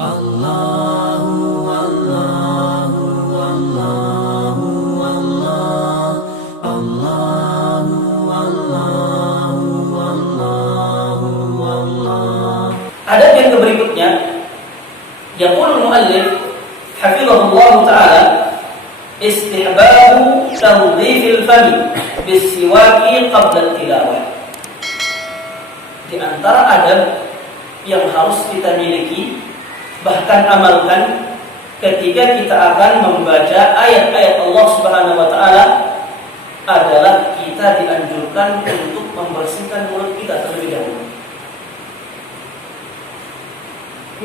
Allahu Allahu Allahu Allah Allahu Allahu Allahu Allah. Adab yang berikutnya, yaqul muallif hafizahullah taala, istihbabu tanzifil fami bisiwaki qabla tilawah. Di antara adab yang harus kita miliki, bahkan amalkan ketika kita akan membaca ayat-ayat Allah Subhanahu wa taala, adalah kita dianjurkan untuk membersihkan mulut kita terlebih dahulu.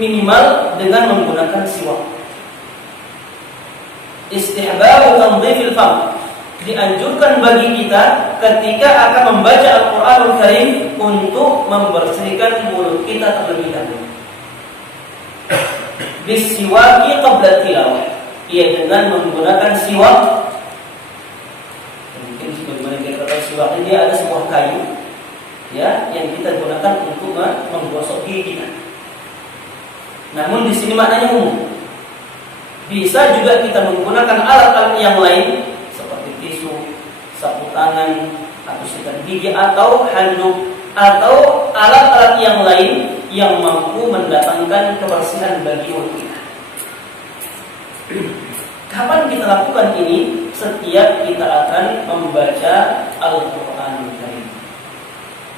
Minimal dengan menggunakan siwak. Istihbabu tanzifil fam, dianjurkan bagi kita ketika akan membaca Al-Qur'anul Karim untuk membersihkan mulut kita terlebih dahulu. Bisiwaki qabla tilawah, dengan menggunakan siwak. Mungkin sebagaimana kita katakan siwak ini ada sebuah kayu, yang kita gunakan untuk menggosok gigi kita. Namun di sini maknanya umum. Bisa juga kita menggunakan alat-alat yang lain seperti tisu, sapu tangan, atau sikat gigi, atau handuk, atau alat-alat yang lain yang mampu mendatangkan kebersihan bagi mulut kita. Kapan kita lakukan ini? Setiap kita akan membaca Al-Qur'anul Karim,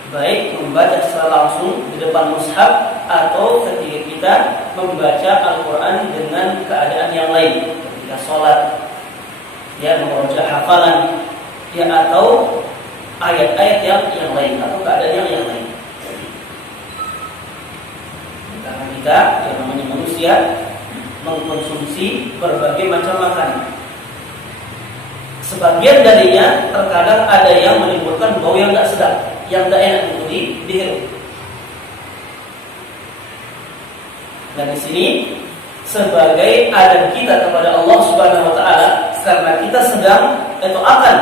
baik membaca secara langsung di depan mushaf atau ketika kita membaca Al-Quran dengan keadaan yang lain, ketika sholat, membaca hafalan, atau ayat-ayat yang lain, atau keadaan yang lain. Karena kita, yang namanya manusia, mengkonsumsi berbagai macam makanan. Sebagian darinya terkadang ada yang menimbulkan bau yang tidak sedap, yang tidak enak untuk dihirup. Dan di sini sebagai adab kita kepada Allah Subhanahu wa taala, karena kita sedang atau akan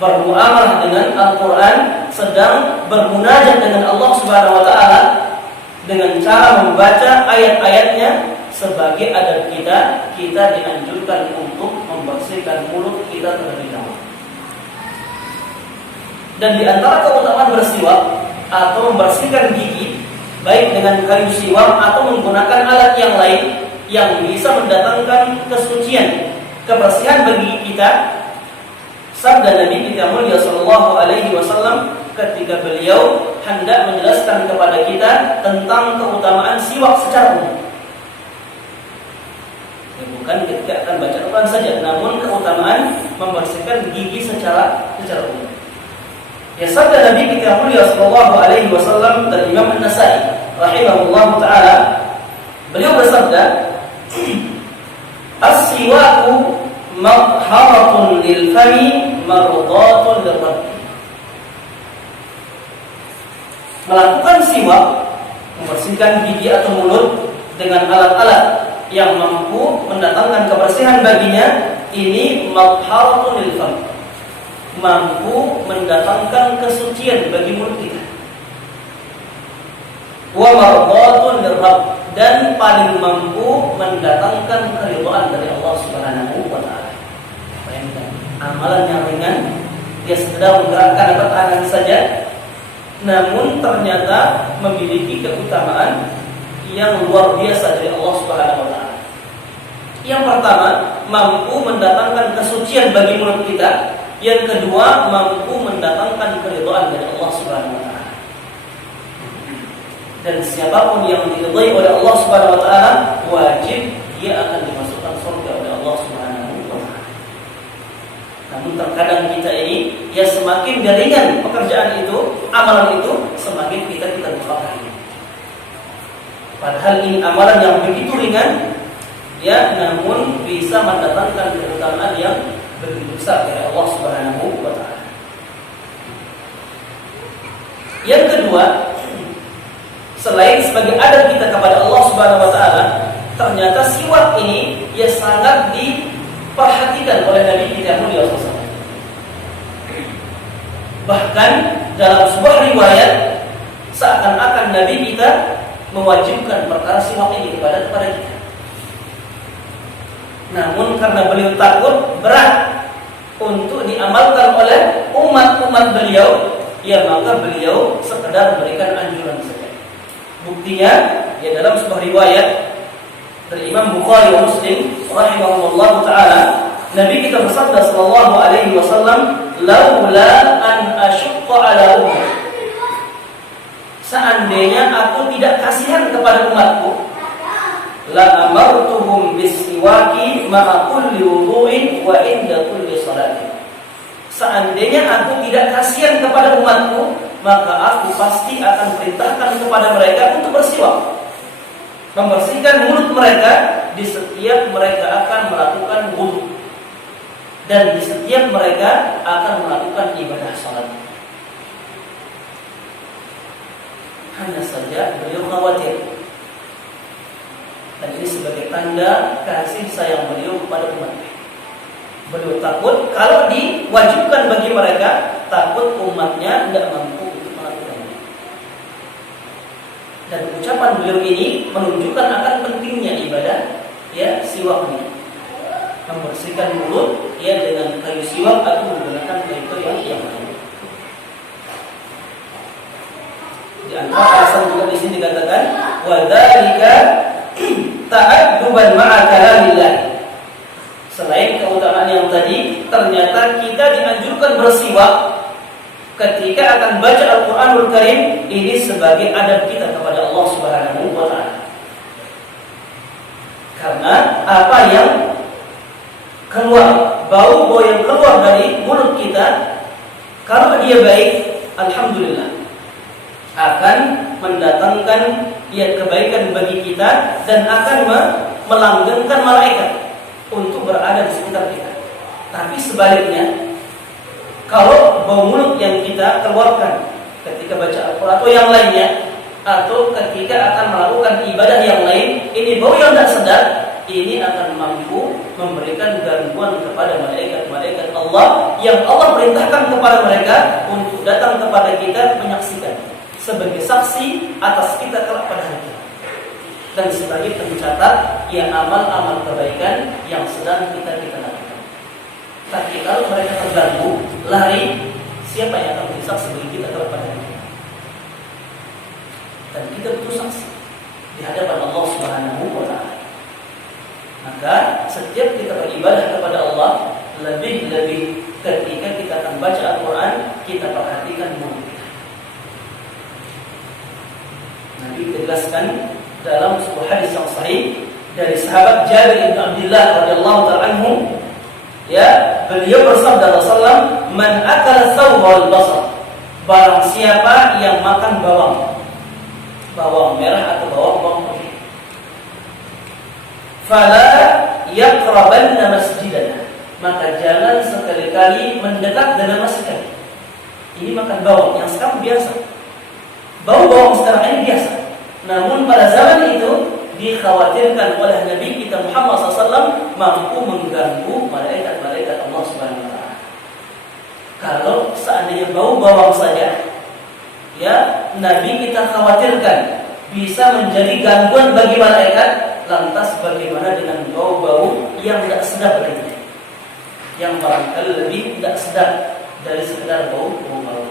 bermuamalah dengan Al-Qur'an, sedang bermunajat dengan Allah Subhanahu wa taala dengan cara membaca ayat-ayatnya, sebagai adab kita dianjurkan untuk membersihkan mulut kita terlebih dahulu. Dan di antara keutamaan bersiwak atau membersihkan gigi, baik dengan kayu siwak atau menggunakan alat yang lain yang bisa mendatangkan kesucian, kebersihan bagi kita, sabda Nabi kita mulia sallallahu alaihi wasallam ketika beliau hendak menjelaskan kepada kita tentang keutamaan siwak secara umum. Bukan ketika akan baca Al-Quran saja, namun keutamaan membersihkan gigi secara umum. Sabda Nabi kita mulia sallallahu alaihi wasallam dari Imam An-Nasa'i rahimahullah taala, beliau bersabda, as-siwaku madharatun lil fami mardatun lirabbi. Melakukan siwak, membersihkan gigi atau mulut dengan alat-alat yang mampu mendatangkan kebersihan baginya, ini madharatun lil fami, mampu mendatangkan kesucian bagi mulut kita. Wa mardatun lirrabb, dan paling mampu mendatangkan keridhaan dari Allah Subhanahu wa taala. Bayangkan, amalan yang ringan, dia sekedar menggerakkan tangan saja, namun ternyata memiliki keutamaan yang luar biasa dari Allah Subhanahu wa taala. Yang pertama, mampu mendatangkan kesucian bagi mulut kita. Yang kedua, mampu mendatangkan keridhaan dari Allah Subhanahu wa taala. Dan siapapun yang diridhai oleh Allah Subhanahu wa taala, wajib dia akan dimasukkan surga oleh Allah Subhanahu wa taala. Namun terkadang kita ini, semakin ringan pekerjaan itu, amalan itu, semakin kita berkhawatir. Padahal ini amalan yang begitu ringan, namun bisa mendatangkan keutamaan yang begitu besar dari Allah Subhanahu wa taala. Yang kedua, selain sebagai adab kita kepada Allah Subhanahu wa taala, ternyata siwak ini sangat diperhatikan oleh Nabi kita mulia sallallahu alaihi wasallam. Bahkan dalam sebuah riwayat seakan-akan Nabi kita mewajibkan perkara siwak ini. ibadah kepada kita. Namun karena beliau takut berat untuk diamalkan oleh umat-umat beliau, ya maka beliau sekedar memberikan anjuran saja. Buktinya ya dalam sebuah riwayat dari Imam Bukhari wa Muslim rahimahullah taala, Nabi kita bersabda sallallahu alaihi wasallam, "Laula an asyqa ala ummati." Seandainya aku tidak kasihan kepada umatku, la amartuhum bisiwaki ma'a kulli wudu'in wa inda kulli salatin. Seandainya aku tidak kasihan kepada umatku, maka aku pasti akan perintahkan kepada mereka untuk bersiwak, membersihkan mulut mereka di setiap mereka akan melakukan wudu dan di setiap mereka akan melakukan ibadah salat. Hanya saja beliau khawatir, dan ini sebagai tanda kasih sayang beliau kepada umatnya. Beliau takut kalau diwajibkan bagi mereka, takut umatnya tidak mampu untuk melakukannya. Dan ucapan beliau ini menunjukkan akan pentingnya ibadah ya siwaknya, membersihkan mulut ya dengan kayu siwak atau menggunakan kayu yang lain. Di antara alasan juga di sini dikatakan wa dzalika ta'adduban ma'a kalamillah. Selain keutamaan yang tadi, ternyata kita dianjurkan bersiwak ketika akan baca Al-Qur'anul Karim. Ini sebagai adab kita kepada Allah Subhanahu wa taala. Karena apa yang keluar, bau yang keluar dari mulut kita, kalau dia baik, alhamdulillah, akan mendatangkan kebaikan bagi kita dan akan melanggengkan malaikat untuk berada di sekitar kita. Tapi sebaliknya, kalau bau mulut yang kita keluarkan ketika baca Al-Quran atau yang lainnya, atau ketika akan melakukan ibadah yang lain, ini bau yang tidak sedap, ini akan mampu memberikan gangguan kepada malaikat-malaikat Allah yang Allah perintahkan kepada mereka untuk datang kepada kita menyaksikan sebagai saksi atas kita kelak pada hari kiamat dan sebagai pencatat yang amal-amal kebaikan yang sedang kita lakukan. Tapi kalau mereka terganggu, lari, siapa yang akan menjadi saksi bagi kita kelak pada hari kiamat? Dan kita butuh saksi di hadapan Allah Subhanahu wa taala. Maka setiap kita beribadah kepada Allah, lebih-lebih ketika kita akan baca Al-Quran, kita perhatikan mulut kita. Nabi tegaskan dalam sebuah hadis yang sahih dari sahabat Jabir bin Abdullah radhiyallahu ta'ala anhu, ya, beliau bersabda Rasulullah, "Man akala thawbal basar." Barang siapa yang makan bawang merah atau bawang putih, fala yaqrabanna masjidana, maka jangan sekali-kali mendekat dengan masjid. Ini makan bawang yang sekarang biasa. Bau-bawang sekarang ini biasa. Namun pada zaman itu dikhawatirkan oleh Nabi kita Muhammad SAW mampu mengganggu malaikat-malaikat Allah Subhanahu wa taala. Kalau seandainya bau bawang saja, ya, Nabi kita khawatirkan bisa menjadi gangguan bagi malaikat. Lantas bagaimana dengan bau-bau yang tidak sedap lainnya, yang barangkali lebih tidak sedap dari sekedar bau-bau.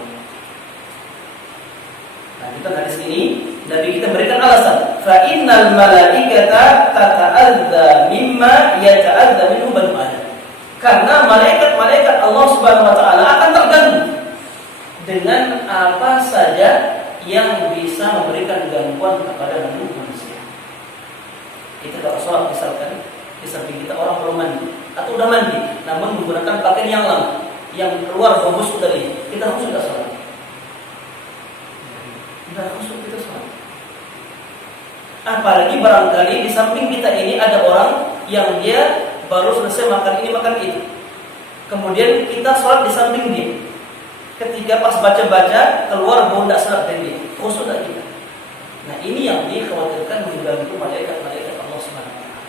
Nah, kita hadis ini Nabi kita berikan alasan, fa innal malaikata tata'adza mimma yata'adza minhu banu Adam. Karena malaikat-malaikat Allah Subhanahu wa taala akan terganggu dengan apa saja yang bisa memberikan gangguan kepada manusia. Kita kalau sholat misalkan, di samping kita orang belum mandi atau udah mandi, namun menggunakan pakaian yang lama, yang keluar bau busuk dari kita, harus sudah sholat. Tidak harus kita sholat. Apalagi barangkali di samping kita ini ada orang yang dia baru selesai makan ini makan itu, kemudian kita sholat di samping dia. Ketika pas baca-baca keluar bau tidak sedap dari dia, khusus dari kita. Nah, ini yang dikhawatirkan mengganggu malaikat-malaikat Allah Subhanahu wa taala.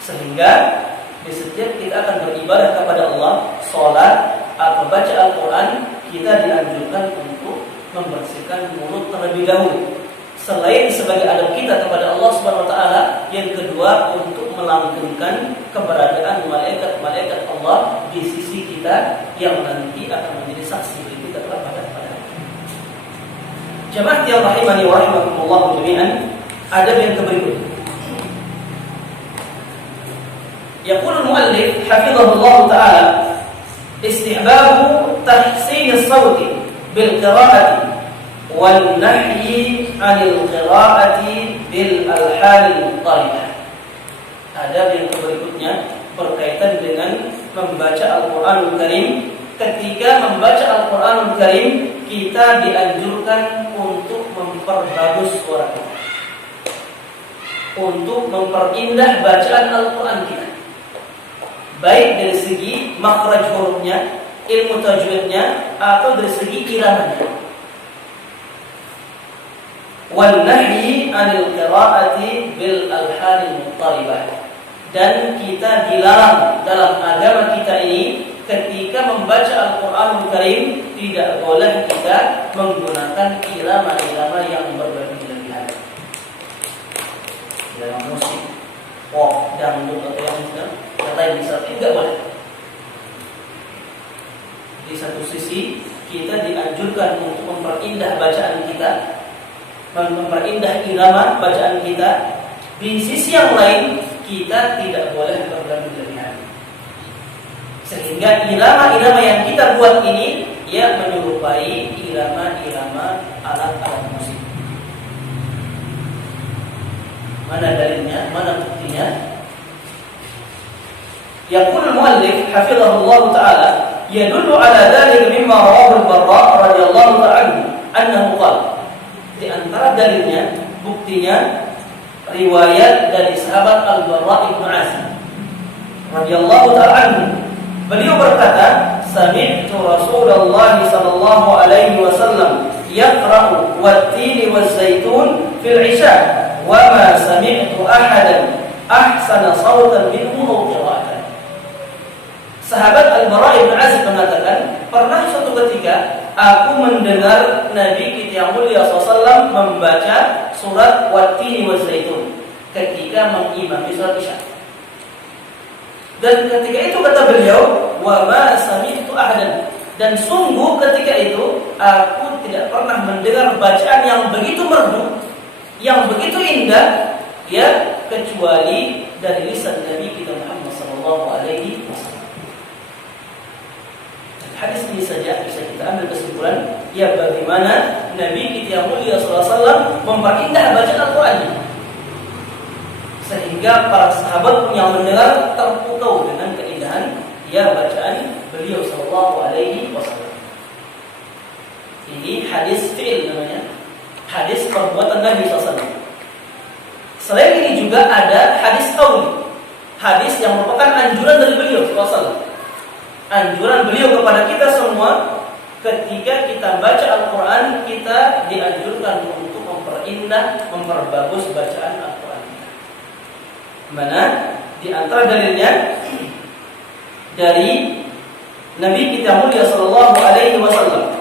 Sehingga di setiap kita akan beribadah kepada Allah, sholat atau baca Al-Quran, kita dianjurkan untuk membersihkan mulut terlebih dahulu Selain sebagai adab kita kepada Allah Subhanahu wa taala, yang kedua untuk melanggengkan keberadaan malaikat-malaikat Allah di sisi kita yang nanti akan menjadi saksi bagi kita pada jamaah yang rahimani wa rahimakumullah jami'an. Adab yang berikut. Yaqul al-muallif hafizahullah taala istihbabu tahsin as-sawti bil qira'ati wal nahyi 'anil qira'ati bil alhan al-muttalibah. Adab yang berikutnya berkaitan dengan membaca Al-Qur'anul Karim. Ketika membaca Al-Qur'anul Karim, kita dianjurkan untuk memperbagus suara kita, untuk memperindah bacaan Al-Qur'an kita, baik dari segi makhraj hurufnya, ilmu tajwidnya, atau dari segi iramanya. Wal nahyi 'anil qira'ati bil alhanil muttalibah. Dan kita dilarang dalam agama kita ini ketika membaca Al-Qur'anul Karim tidak boleh kita menggunakan irama-irama yang berlebihan. Irama musik, pop, dangdut atau yang lain misalnya tidak boleh. Di satu sisi kita dianjurkan untuk memperindah bacaan kita, memperindah irama bacaan kita. Di sisi yang lain kita tidak boleh berlebihan, sehingga irama-irama yang kita buat ini ya menyerupai irama-irama alat-alat musik. Mana dalilnya? Mana buktinya? Yaqul al-muallif hafizahullah taala yadullu ala dzalika mimma rawahu al-Barra radhiyallahu ta'ala annahu qala. Di antara dalilnya, buktinya riwayat dari sahabat Al-Barra bin Azib radhiyallahu ta'ala anhu. Beliau berkata, sami'tu Rasulullah sallallahu alaihi wasallam yaqra'u wat-tini waz-zaitun fil 'isha wa ma sami'tu ahadan ahsana sawtan minhu qira'atan. Sahabat Al-Barra bin Azib mengatakan, pernah suatu ketika aku mendengar Nabi kita yang mulia SAW membaca surat Wat-Tini waz-Zaitun ketika mengimami surat Isya. Dan ketika itu kata beliau, wa ma sami'tu ahadan, dan sungguh ketika itu aku tidak pernah mendengar bacaan yang begitu merdu, yang begitu indah, ya, kecuali dari lisan Nabi kita Muhammad sallallahu alaihi wasallam. Hadis ini saja bisa kita ambil kesimpulan, ya, bagaimana Nabi kita yang mulia sallallahu alaihi wasallam memperindah bacaan Al-Qur'an, sehingga para sahabat pun yang mendengar terpukau dengan keindahan ya bacaan beliau sallallahu alaihi wasallam. Ini hadis fi'il namanya, hadis perbuatan Nabi sallallahu alaihi wasallam. Selain ini juga ada hadis qauli, hadis yang merupakan anjuran dari beliau sallallahu alaihi wasallam. Anjuran beliau kepada kita semua, ketika kita baca Al-Quran, kita dianjurkan untuk memperindah, memperbagus bacaan Al-Quran. Mana? Di antara dalilnya dari Nabi kita mulia sallallahu alaihi wasallam.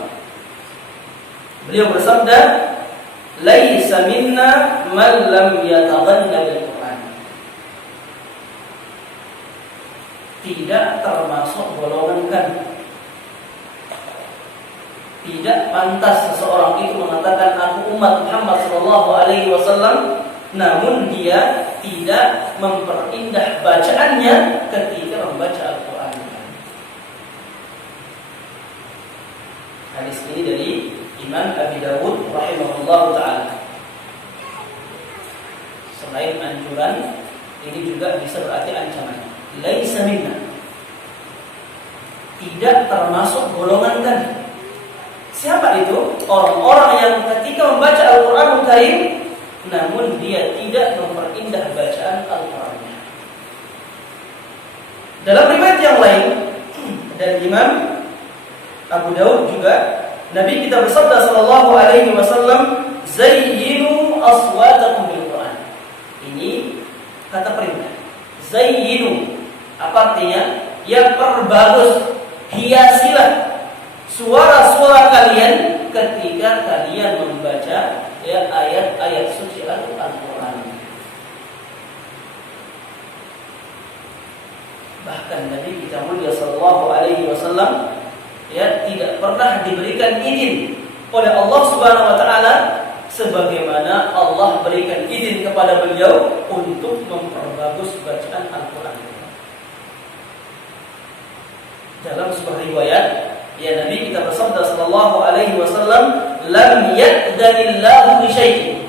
Beliau bersabda, "Laisa minna man lam yataghanna bil Quran." Tidak termasuk golongan kami. Tidak pantas seseorang itu mengatakan aku umat Muhammad sallallahu alaihi wasallam, namun dia tidak memperindah bacaannya ketika membaca Al-Quran. Hadis ini dari Imam Abi Dawud rahimahullah ta'ala. Selain anjuran, ini juga bisa berarti ancaman. Laisa minna, tidak termasuk golongan kami. Siapa itu? Orang-orang yang ketika membaca Al-Qur'anul Karim namun dia tidak memperindah bacaan Al-Qur'annya. Dalam riwayat yang lain dari Imam Abu Dawud juga, Nabi kita bersabda sallallahu alaihi wasallam, "Zayyinu aswatakum bil Qur'an." Ini kata perintah. Zayyinu, apa artinya? Ya, perbagus, hiasilah suara-suara kalian ketika kalian membaca ya ayat-ayat suci Al-Quran. Bahkan Nabi kita mulia sallallahu alaihi wasallam ya tidak pernah diberikan izin oleh Allah Subhanahu wa taala sebagaimana Allah berikan izin kepada beliau untuk memperbagus bacaan Al-Quran. Dalam sebuah riwayat, ya Nabi kita bersabda sallallahu alaihi wasallam, "Lam ya'dhanillahu bi syai'in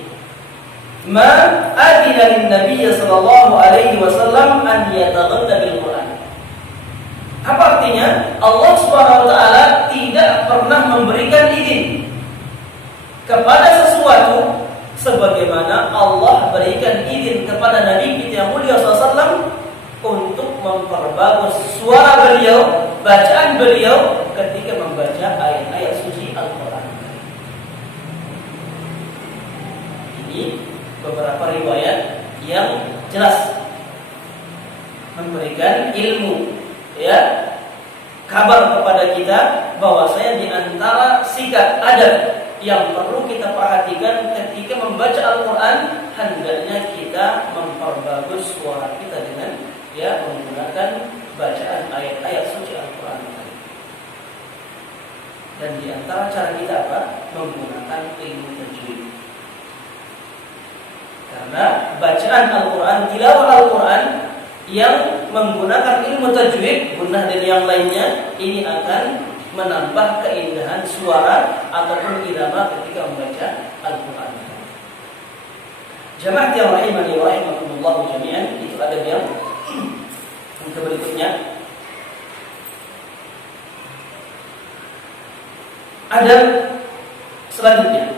ma adina lin-nabiy sallallahu alaihi wasallam an yataghanna bil Quran." Apa artinya? Allah Subhanahu wa taala tidak pernah memberikan izin kepada sesuatu sebagaimana Allah berikan izin kepada Nabi kita yang mulia SAW untuk memperbagus suara beliau, bacaan beliau ketika membaca ayat-ayat suci Al-Quran. Ini beberapa riwayat yang jelas memberikan ilmu, ya, kabar kepada kita bahwasanya di antara sikap adab yang perlu kita perhatikan ketika membaca Al-Quran, hendaknya kita memperbagus suara kita dengan ya menggunakan bacaan ayat-ayat suci Al-Quran. Dan di antara cara kita apa? Menggunakan ilmu tajwid. Karena bacaan Al-Quran, tilawah Al-Quran yang menggunakan ilmu tajwid, gunnah dan yang lainnya, ini akan menambah keindahan suara ataupun irama ketika membaca Al-Quran. Jamaah yang rahimani wa rahimakumullah jami'an, itu adab yang berikutnya. Adab selanjutnya.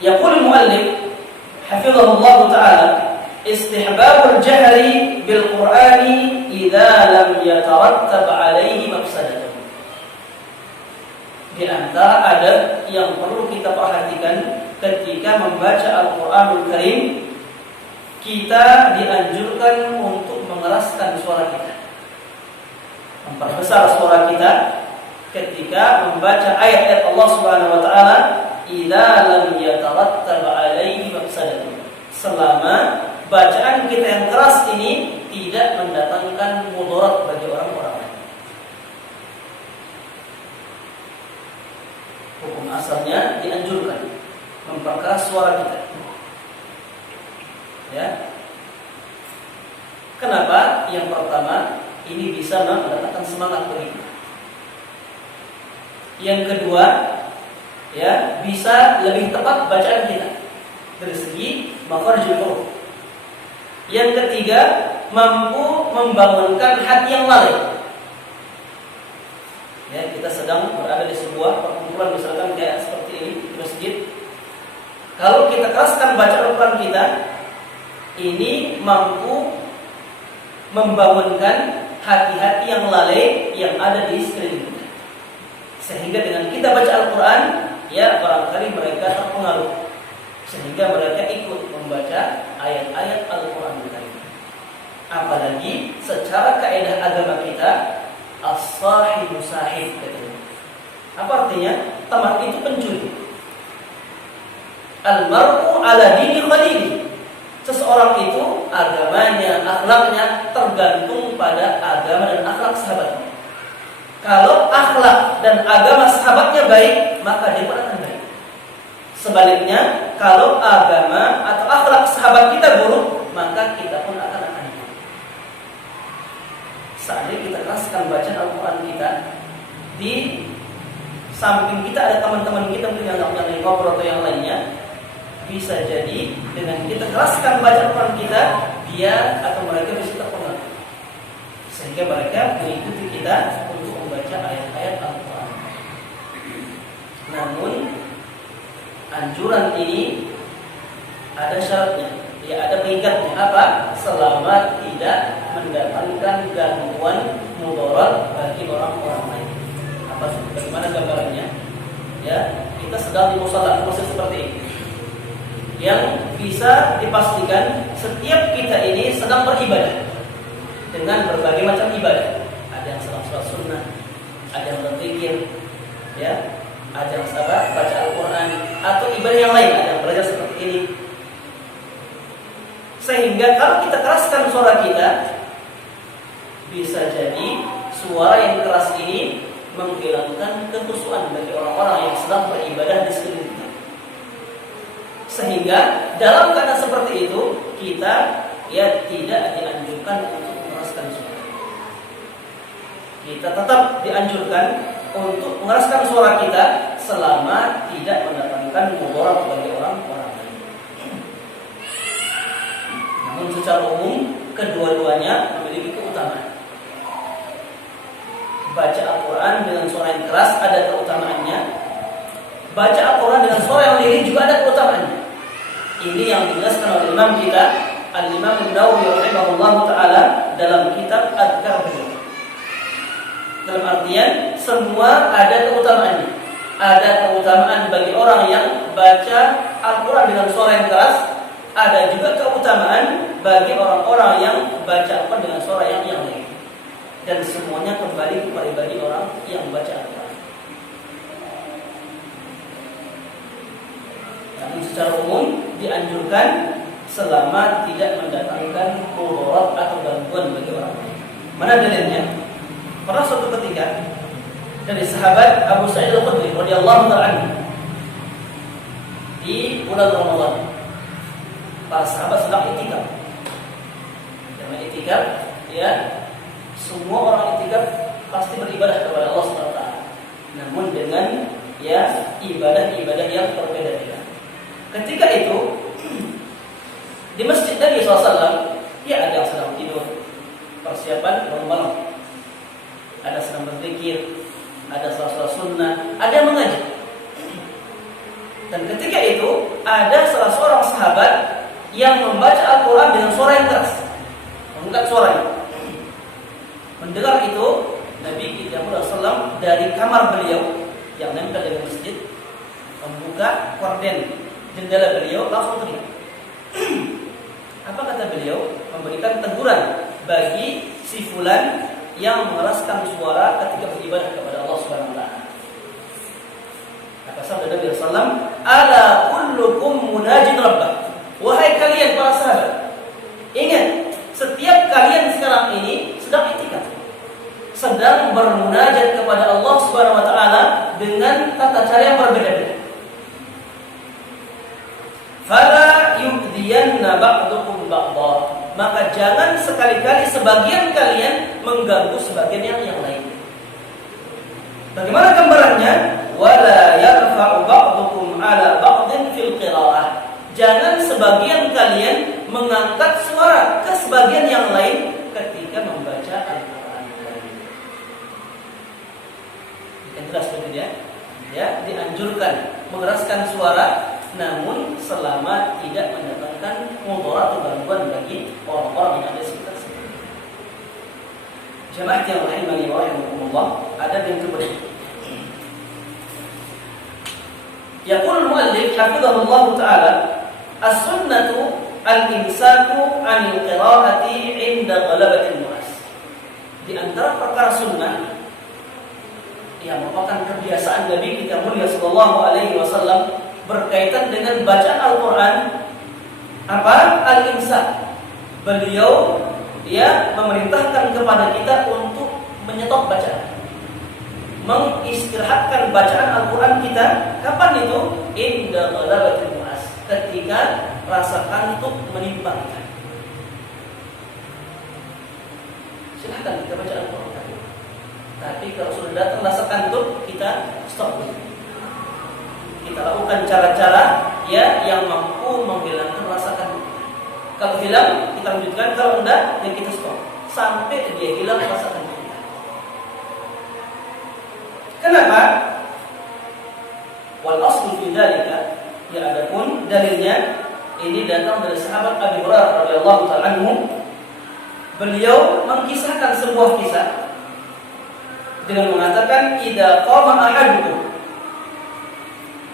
Yaqul muallif hafizahullah ta'ala, istihbabul jahri bil Qur'ani idza lam yatarattab alaihi mafsadatun. Di antara adab yang perlu kita perhatikan ketika membaca Al-Qur'anul Karim, kita dianjurkan untuk mengeraskan suara kita, memperbesar suara kita ketika membaca ayat-ayat Allah Subhanahu wa taala, idza lam yatarattab alaihi mafsadatun, selama bacaan kita yang keras ini tidak mendatangkan mudarat bagi orang-orang lain. Hukum asalnya dianjurkan memperkeras suara kita. Ya. Kenapa? Yang pertama, ini bisa mendatangkan semangat bagi kita. Yang kedua, ya, bisa lebih tepat bacaan kita dari segi makharijul huruf. Yang ketiga, mampu membangunkan hati yang lalai. Ya, kita sedang berada di sebuah perkumpulan misalkan kayak seperti ini di masjid. Kalau kita keraskan bacaan Al-Quran kita, ini mampu membangunkan hati-hati yang lalai yang ada di sekeliling kita. Sehingga dengan kita baca Al-Quran, ya barangkali mereka terpengaruh, sehingga mereka ikut membaca ayat-ayat Al-Quran Karim. Apalagi secara kaidah agama kita, as-sahibu sahib katanya. Apa artinya? Teman itu pencuri. Al-mar'u ala dini khalili. Seseorang itu agamanya, akhlaknya tergantung pada agama dan akhlak sahabatnya. Kalau akhlak dan agama sahabatnya baik, maka dia pun akan baik. Sebaliknya, kalau agama atau akhlak sahabat kita buruk, maka kita pun akan baik. Seandainya kita keraskan bacaan Al-Quran kita, di samping kita ada teman-teman kita mungkin yang lagi ngobrol atau yang lainnya, bisa jadi dengan kita keraskan bacaan Al-Quran kita, dia atau mereka bisa terpengaruh, sehingga mereka mengikuti kita untuk membaca ayat-ayat Al-Quran. Namun anjuran ini ada syaratnya, ya ada peringkatnya. Apa? Selama tidak mendatangkan gangguan mudarat bagi orang-orang lain. Apa? Bagaimana gambarannya? Ya, kita sedang di musala seperti ini, yang bisa dipastikan setiap kita ini sedang beribadah dengan berbagai macam ibadah. Ada yang sedang sholat sunnah, ada yang berzikir, ya, Ajang sahabat baca Al-Quran atau ibadah yang lain, ada yang belajar seperti ini. Sehingga kalau kita keraskan suara kita, bisa jadi suara yang keras ini menghilangkan kekhusyuan bagi orang-orang yang sedang beribadah di sekeliling kita. Sehingga dalam keadaan seperti itu kita ya tidak dianjurkan untuk mengeraskan suara. Kita tetap dianjurkan untuk mengeraskan suara kita selama tidak mendatangkan mudarat bagi orang-orang lain. Namun secara umum kedua-duanya memiliki keutamaan. Baca Al-Quran dengan suara yang keras ada keutamaannya. Baca Al-Quran dengan suara yang lirih juga ada keutamaannya. Ini yang dijelaskan oleh Imam kita Al-Imam An-Nawawi rahimahullah ta'ala dalam kitab Adhkar beliau. Dalam artian semua ada keutamaannya. Ada keutamaan bagi orang yang baca Al-Quran dengan suara yang keras. Ada juga keutamaan bagi orang-orang yang baca Al-Quran dengan suara yang lirih. Dan semuanya kembali kepada bagi orang yang baca Al-Quran. Namun secara umum dianjurkan selama tidak mendatangkan mudarat atau gangguan bagi orang lain. Mana dalilnya? Pada suatu ketika dari sahabat Abu Sa'id Al-Khudri radhiyallahu ta'ala anhu di bulan Ramadan, para sahabat sedang i'tikaf. Dalam i'tikaf, ya, semua orang i'tikaf pasti beribadah kepada Allah Subhanahu wa taala. Namun dengan ya ibadah-ibadah yang berbeda-beda. Ketika itu di masjid Nabi SAW, ya ada yang sedang tidur, persiapan bangun malam. Ada sedang berzikir, ada salat sunnah, ada yang mengaji. Dan ketika itu ada salah seorang sahabat yang membaca Al-Quran dengan suara yang keras, mengangkat suaranya. Mendengar itu, Nabi kita SAW dari kamar beliau yang nempel dengan masjid membuka korden jendela beliau, langsung teriak. Apa kata beliau? Memberikan teguran bagi si fulan yang mengeraskan suara ketika beribadah kepada Allah Subhanahu wa taala. Kata sabda Nabi sallallahu alaihi wasallam, "Ala kullukum munajin rabbah." Wahai kalian para sahabat, ingat, setiap kalian sekarang ini sedang i'tikaf, sedang bermunajat kepada Allah Subhanahu wa taala dengan tata cara yang berbeda-beda. Fala yu'diyanna ba'dukum ba'dha. Maka jangan sekali-kali sebagian kalian mengganggu sebagian yang lain. Bagaimana gambarannya? Wala yarfa'u ba'dukum 'ala ba'din fil qira'ah. Jangan sebagian kalian mengangkat suara ke sebagian yang lain ketika membaca Al-Quran. Yang jelas begitu ya? Ya, dianjurkan mengeraskan suara, namun selama tidak mendatangkan mudarat atau gangguan bagi orang-orang yang ada di sekitar situ. Jemaah yang rahimani wa rahimakumullah, ada yang kedua. Yaqul al-muallif hafizahullah ta'ala, as-sunnatu al-imsaku 'anil qira'ati 'inda ghalabatil nu'as. Di antara perkara sunnah yang merupakan kebiasaan Nabi kita mulia sallallahu alaihi wasallam berkaitan dengan bacaan Al-Quran, apa? Al-imsak. Beliau memerintahkan kepada kita untuk menyetop bacaan, mengistirahatkan bacaan Al-Quran kita. Kapan itu? Inda ghalabatil nu'as, ketika rasa kantuk menimpa kita. Silahkan kita baca Al-Quran, tapi kalau sudah datang rasa kantuk, kita stop dulu. Kita lakukan cara-cara yang mampu menghilangkan rasa kantuk. Kalau hilang, kita lanjutkan. Kalau enggak, ya kita stop sampai dia hilang rasa kantuk kita. Kenapa? Wal aslu fi dzalika, ya adapun dalilnya ini datang dari sahabat Abu Hurairah radhiyallahu ta'ala anhu. Beliau mengkisahkan sebuah kisah dengan mengatakan, idza qama ahadukum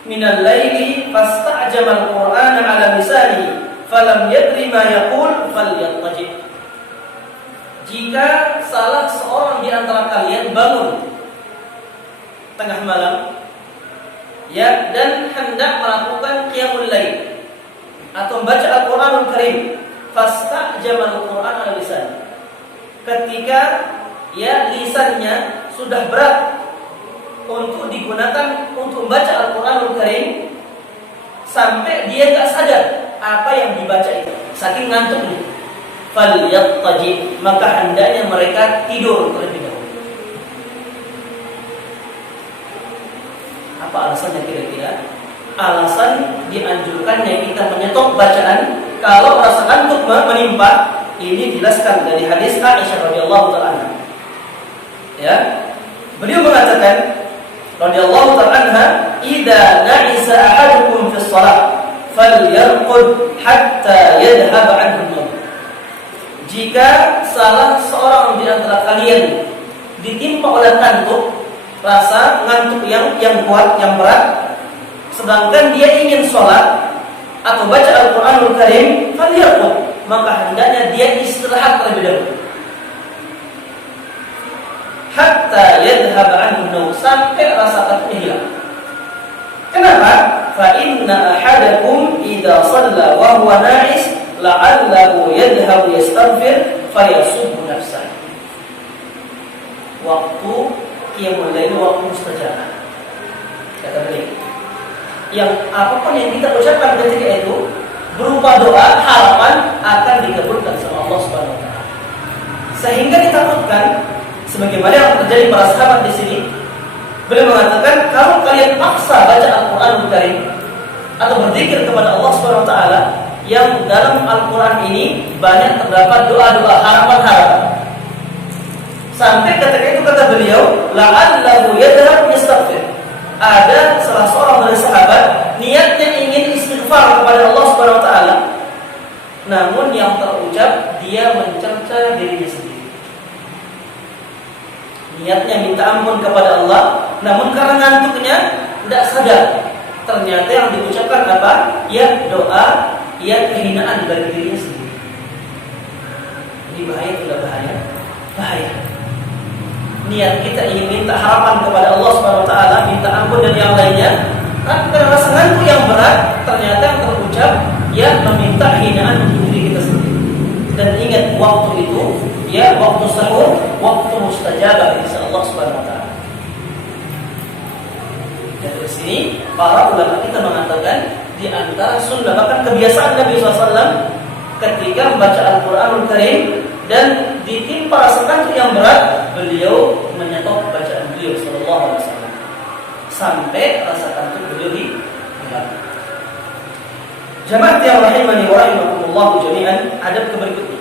minal laili fasta'jama al-Qur'ana 'ala lisanihi falam yadri ma yaqul falyattaji. Jika salah seorang di antara kalian bangun tengah malam ya, dan hendak melakukan qiyamul lail atau membaca Al-Qur'anul Karim, fastajamal Qur'an ala lisan. Ketika ya lisannya sudah berat untuk digunakan untuk membaca Al-Qur'anul Karim, sampai dia enggak sadar apa yang dibaca itu, saking ngantuknya. Falyattaji, maka hendaknya mereka tidur terlebih dahulu. Apa alasannya kira-kira? Alasan dianjurkannya kita menyetop bacaan kalau rasa ngantuk menimpa, ini dijelaskan dari hadis Aisyah radhiyallahu taala anha. Ya, beliau mengatakan radhiyallahu taala anha, "Idza na'isa ahadukum fi shalah, falyarqud hatta yadhhab 'anhu an-nawm." Jika salah seorang di antara kalian ditimpa oleh ngantuk, rasa ngantuk yang kuat, yang berat, sedangkan dia ingin sholat atau baca Al-Qur'anul Karim, falyarqud, maka hendaknya dia istirahat terlebih dahulu. Hatta yadhhab 'anhu an-nawm, sampai rasa ngantuknya hilang. Kenapa? Fa inna ahadakum idza shalla wa huwa na'is la'allahu yadhhabu yastaghfir fayasubbu nafsahu. Waktu qiyamul lail waktu mustajab. Kata beliau, yang apapun yang kita ucapkan ketika itu berupa doa, harapan akan dikabulkan sama Allah Subhanahu wa taala. Sehingga ditakutkan sebagaimana yang terjadi para sahabat di sini. Beliau mengatakan, kalau kalian paksa baca Al-Qur'anul Karim atau berzikir kepada Allah Subhanahu wa taala, yang dalam Al-Quran ini banyak terdapat doa-doa harapan-harapan. Sampai ketika itu kata beliau, la'allahu yadhhab yastaghfir. Ada salah seorang dari sahabat niatnya ingin istighfar kepada Allah Subhanahu wa taala, namun yang terucap dia mencerca dirinya sendiri. Niatnya minta ampun kepada Allah, namun karena ngantuknya tidak sadar, ternyata yang diucapkan apa? Ya doa, ya kehinaan bagi dirinya sendiri. Ini bahaya, tidak bahaya? Bahaya. Niat kita ingin minta harapan kepada Allah Subhanahu wa taala, minta ampun dan yang lainnya, tapi karena rasa ngantuk yang berat, ternyata yang terucap ya meminta hinaan untuk diri kita sendiri. Dan ingat waktu itu, ya waktu sahur, waktu mustajabah insya Allah Subhanahu wa taala. Dari sini para ulama kita mengatakan di antara sunnah bahkan kebiasaan Nabi SAW ketika membaca Al-Qur'anul Karim dan ditimpa rasa ngantuk yang berat, beliau menyetop bacaan beliau sallallahu alaihi wasallam sampai rasa ngantuk beliau hilang. Jamaah yang rahimani wa rahimakumullah jami'an, adab berikutnya.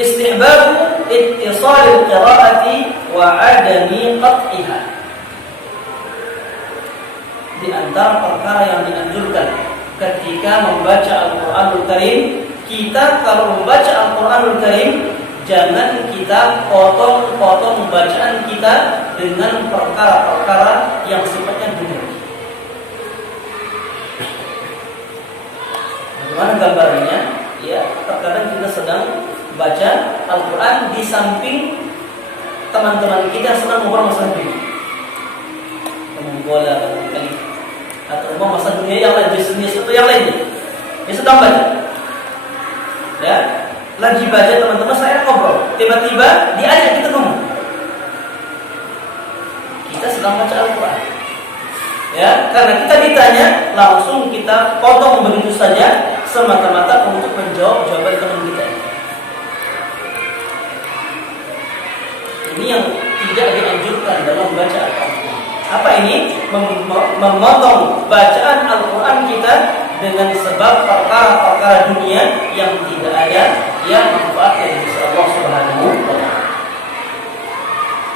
Istihbab ittisal al-qira'ati wa 'adami qat'iha. Di antara perkara yang dianjurkan ketika membaca Al-Qur'anul Karim, kita kalau membaca Al-Qur'anul Karim jangan kita potong-potong bacaan kita dengan perkara-perkara yang sifatnya dunia. Bagaimana gambarannya? Ya, terkadang kita sedang baca Al-Quran di samping teman-teman kita sedang ngobrol masalah dunia, teman bola atau masalah dunia yang lain, bisnis atau yang lainnya. Dia sedang baca, ya, lagi baca teman-teman saya ngobrol, tiba-tiba diajak kita ngomong. Kita sedang baca Al-Quran, ya, karena kita ditanya langsung kita potong begitu saja semata-mata untuk menjawab jawaban teman kita. Ini yang tidak dianjurkan dalam membaca Al-Quran. Apa ini? Memotong bacaan Al-Quran kita dengan sebab perkara-perkara dunia yang tidak ada yang manfaat dari Allah Subhanahu wa taala.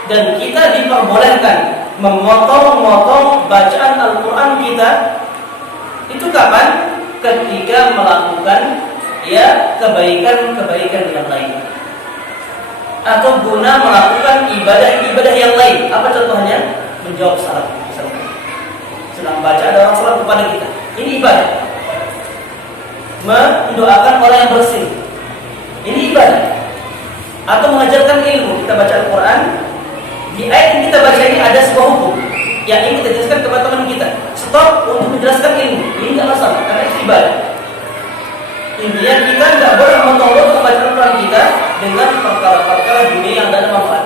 Dan kita diperbolehkan memotong-motong bacaan Al-Quran kita itu kapan? Ketika melakukan ya kebaikan-kebaikan yang lain, atau guna melakukan ibadah-ibadah yang lain. Apa contohnya? Menjawab salat. Sedang baca ada orang salat kepada kita, ini ibadah. Mendoakan orang yang bersih, ini ibadah. Atau mengajarkan ilmu, kita baca Al-Quran. Di ayat yang kita baca ini ada sebuah hukum. yang ingin kita jelaskan kepada teman kita. Stop untuk menjelaskan ilmu. Ini tidak masalah, karena itu ibadah. Intinya kita tidak boleh menolak kepada Al-Quran kita dengan perkara-perkara dunia yang tidak ada manfaat,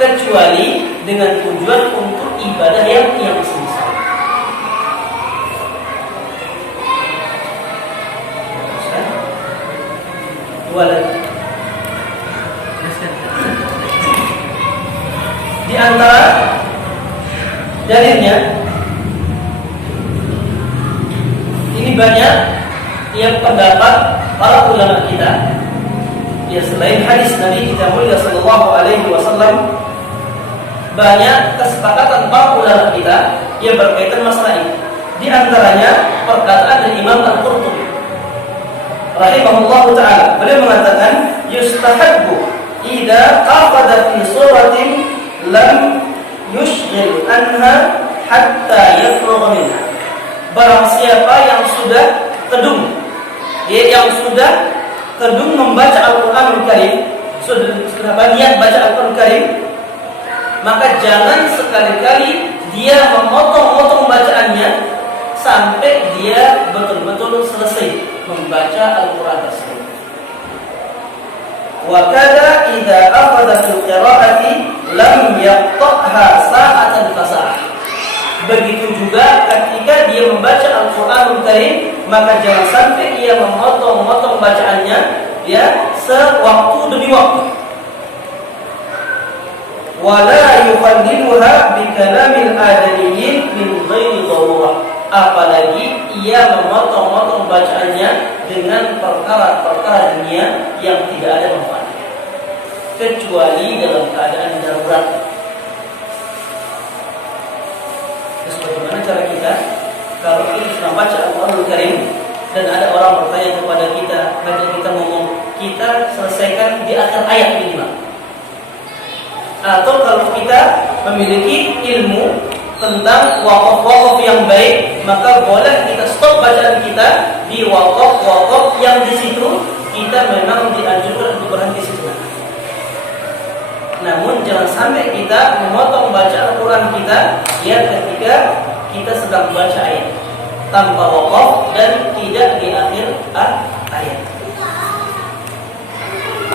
kecuali dengan tujuan untuk ibadah yang semisal. Dua lagi. Di antara dalilnya, ini banyak yang pendapat para ulama kita, ya selain hadis Nabi kita mulia sallallahu alaihi wasallam, banyak kesepakatan para ulama kita yang berkaitan masalah ini. Di antaranya perkataan dari Imam Al-Qurtubi rahimahullahu taala, beliau mengatakan yustahabbu idza aqada fi suratin lam yushghil anha hatta yafrugha minha. Barang siapa yang sudah kedung, yang sudah kedung membaca Al-Qur'anul Karim, sudah banyak baca Al-Qur'anul Karim, maka jangan sekali-kali dia memotong-motong bacaannya sampai dia betul-betul selesai membaca Al-Qur'an tersebut. Wa kada idza akhadha fil qira'ati lam yaqta'ha sa'atan fasa'ah. Begitu juga ketika dia membaca Al-Qur'anul Karim, maka jangan sampai ia memotong-motong bacaannya ya sewaktu demi waktu. Wala yuqaddimuha bi kalamil adamiyyin min ghairi darurah. Apalagi ia memotong-motong bacaannya dengan perkara-perkara dunia yang tidak ada manfaatnya, kecuali dalam keadaan darurat. Terus bagaimana cara kita kalau kita sedang baca Al-Qur'anul Karim dan ada orang bertanya kepada kita, maka kita ngomong, kita selesaikan di akhir ayat minimal. Atau kalau kita memiliki ilmu tentang waqaf-waqaf yang baik, maka boleh kita stop bacaan kita di waqaf-waqaf yang di situ kita memang dianjurkan untuk berhenti sejenak. Namun jangan sampai kita memotong baca Al-Quran kita ya ketika kita sedang baca ayat tanpa waqaf dan tidak di akhir ayat.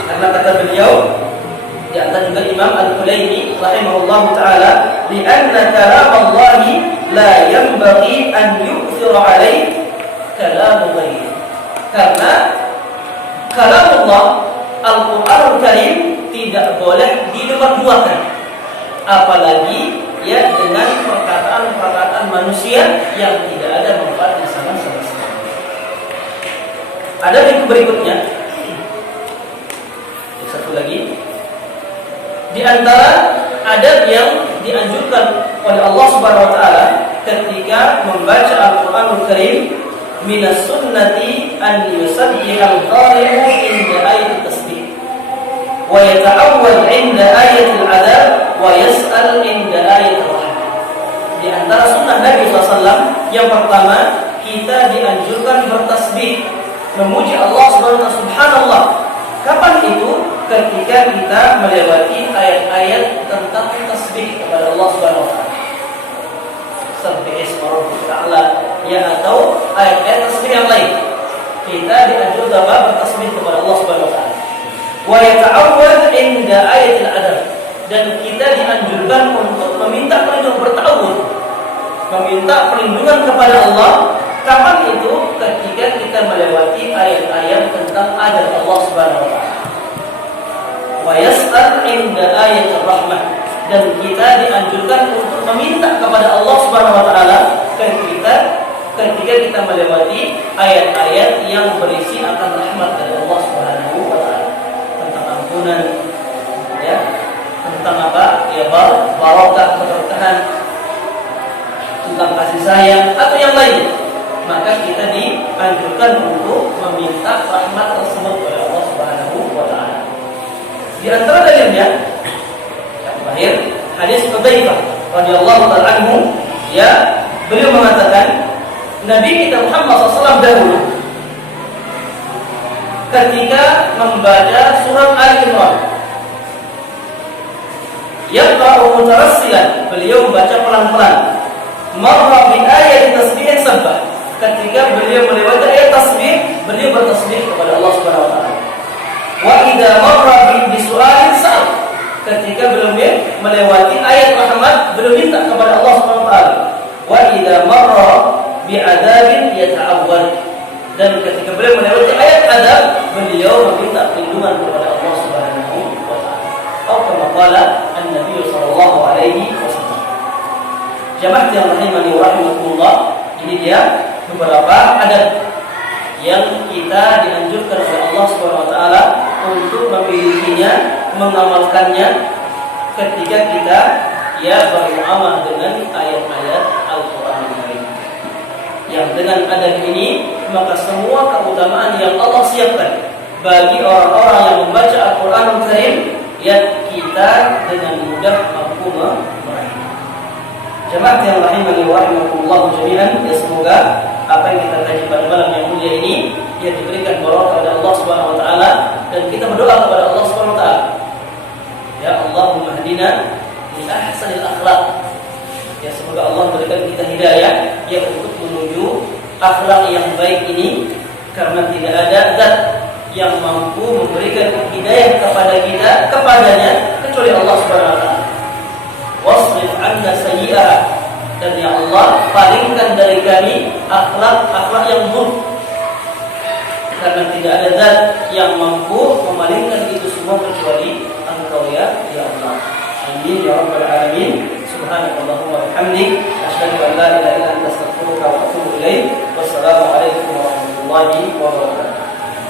Karena kata beliau, di antara juga Imam Al-Qulaini rahimahullahu taala, "Li'anna kalam Allah la yanbaghi an yu'thira 'alaihi kalam ghairi." Karena kalam Allah, Al-Qur'anul Karim tidak boleh dinomorduakan, apalagi ya dengan perkataan-perkataan manusia yang tidak ada manfaatnya sama sekali. Ada berikutnya. Satu lagi. Di antara adab yang dianjurkan oleh Allah Subhanahu wa taala ketika membaca Al-Qur'anul Karim, minas sunnati an yusabbiha al-qari'u inda ayat tasbih wa yata'awwal inda ayat al-'adab wa yas'al inda ayat ar-rahmah. Di antara sunnah Nabi SAW yang pertama, kita dianjurkan bertasbih, memuji Allah Subhanahu wa taala. Subhanallah. Kapan itu? Ketika kita melewati ayat-ayat tentang tasbih kepada Allah Subhanahu wa taala. Sabbih isma rabbikal a'la, ya, atau ayat-ayat tasbih yang lain. Kita dianjurkan bertasbih kepada Allah Subhanahu wa taala. Wa yata'awwad inda ayatil adab, dan kita dianjurkan untuk meminta perlindungan, bertawud, meminta perlindungan kepada Allah. Kapan itu? Ketika kita melewati ayat-ayat tentang adab Allah Subhanahu wa taala. Wa yas'al inda ayat ar-rahmah, dan kita dianjurkan untuk meminta kepada Allah Subhanahu wa taala ketika kita melewati ayat-ayat yang berisi akan rahmat dari Allah Subhanahu wa taala, tentang ampunan ya, tentang apa? Ya, barakah, keberkahan, tentang kasih sayang atau yang lain. Maka kita dianjurkan untuk meminta rahmat tersebut kepada Allah Subhanahu wa taala. Di antara dalilnya yang terakhir, hadis Hudzaifah radhiyallahu taala anhu, ya, beliau mengatakan Nabi kita Muhammad SAW dahulu ketika membaca surat Al-Imran, yaqra'u mutarassilan, beliau membaca pelan-pelan, marra bi ayat tasbih sabbah. Ketika beliau melewati ayat tasbih, beliau bertasbih kepada Allah Subhanahu wa taala. Wa idza marra bi su'alin sa'al. Ketika beliau melewati ayat rahmat, beliau minta kepada Allah Subhanahu wa taala. Wa idza marra bi adzabin yata'awwal. Dan ketika beliau melewati ayat adab, beliau meminta perlindungan kepada Allah Subhanahu wa taala. Atau kama qala an-nabi sallallahu alaihi wasallam. Jamaah yang rahimani wa rahimakumullah, ini dia beberapa adab yang kita dianjurkan oleh Allah Subhanahu wa taala untuk memilikinya, mengamalkannya ketika kita bermuamalah dengan ayat-ayat Al-Qur'an Al-Karim. Yang dengan adab ini, maka semua keutamaan yang Allah siapkan bagi orang-orang yang membaca Al-Qur'an Al-Karim, kita dengan mudah mampu meraihnya. Jemaah yang rahimani wa rahimakumullah jami'an, semoga apa yang kita kaji pada malam yang mulia ini diberikan barokah oleh Allah Subhanahu wa taala, dan kita berdoa kepada Allah Subhanahu wa taala, ya Allahumma hdina li ahsanil akhlaq. Ya, semoga Allah berikan kita hidayah untuk menuju akhlak yang baik ini, karena tidak ada zat yang mampu memberikan hidayah kepada kita kepadanya kecuali Allah Subhanahu wa taala. Wasrif 'anna sayyi'ah, dan ya Allah palingkan dari kami akhlak yang buruk, karena tidak ada zat yang mampu memalingkan itu semua kecuali Engkau ya Allah. Amin ya rabbal alamin. Subhanakallahumma wa bihamdik, asyhadu an la ilaha illa anta, astaghfiruka wa atubu ilaik. Wassalamu alaikum warahmatullahi wabarakatuh.